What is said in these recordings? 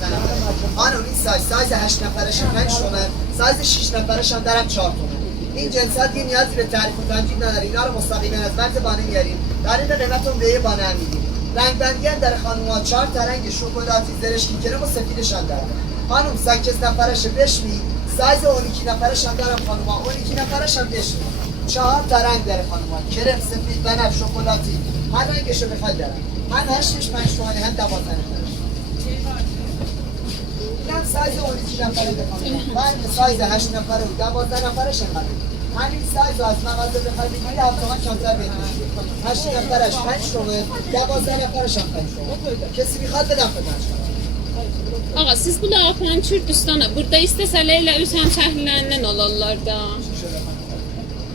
12 نفره. خانم این سایز 8 نفرش 5 تومن، سایز 6 نفرش هم درم 4 تومن. این جنسات دیگه نیازی به تعریف و تمجید نداره. اینا رو مستقیما از مرز بانه میاریم. در این قیمت اون به بانه هم میدیم. رنگ بندی هم در خانم‌ها 4 تا رنگ شکلاتی، زرشکی، کرم و سفیدش هم داره. خانم 8 نفرش بشمی، سایز 12 نفرش هم دارم خانم‌ها، 12 نفرش هم بشمی. 4 تا رنگ داره خانم‌ها، کرم، سفید، بنفش، شکلاتی، هر رنگشو بخواید دارم. هم 8 5 تومانی، هم 12 نفرش. اینم سایز 12 نفره بخوام. من سایز 8 نفره و 12 نفرش هم دارم. همین سایز از مغازه بخواید بگیرید هفته‌ها کمتر بهتون. 8 نفرش 5 تومن، 12 نفرش هم 5 تومن. کسی میخواد بدم خدمتتون. Ağa, siz bu lağaplan Kürdistana, burada istəsələrlə öz həmşəhrilərindən olarlar da.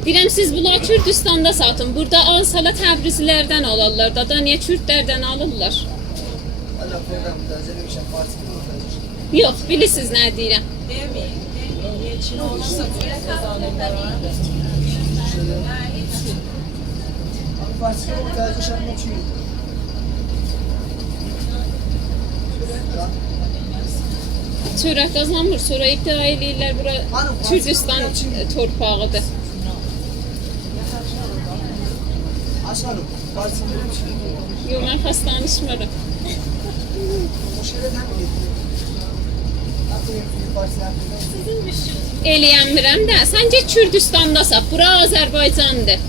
Deyirəm, siz bunları Kürdistanda satın, burada alsala Təbrizlərdən olarlar da, niyə Kürdlərdən alırlar? Yox, bilirsiniz nə deyirəm. Çörək qazanmır, sonra iddia eləyirlər, bura Kürdistan torpağıdır. Yox, mən xəst danışmıram. Eləyəmirəm də, səncə Kürdistanda sat, bura Azərbaycandır.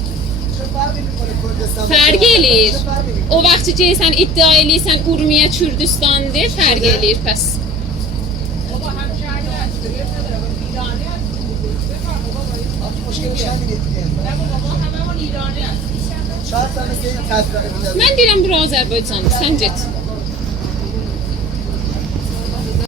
Fərq eləyir. O vaxt sən iddia eləyirsən Urmiyə Kürdistandır, fərq eləyir pəs. Mən deyirəm bura Azərbaycandır, sən get.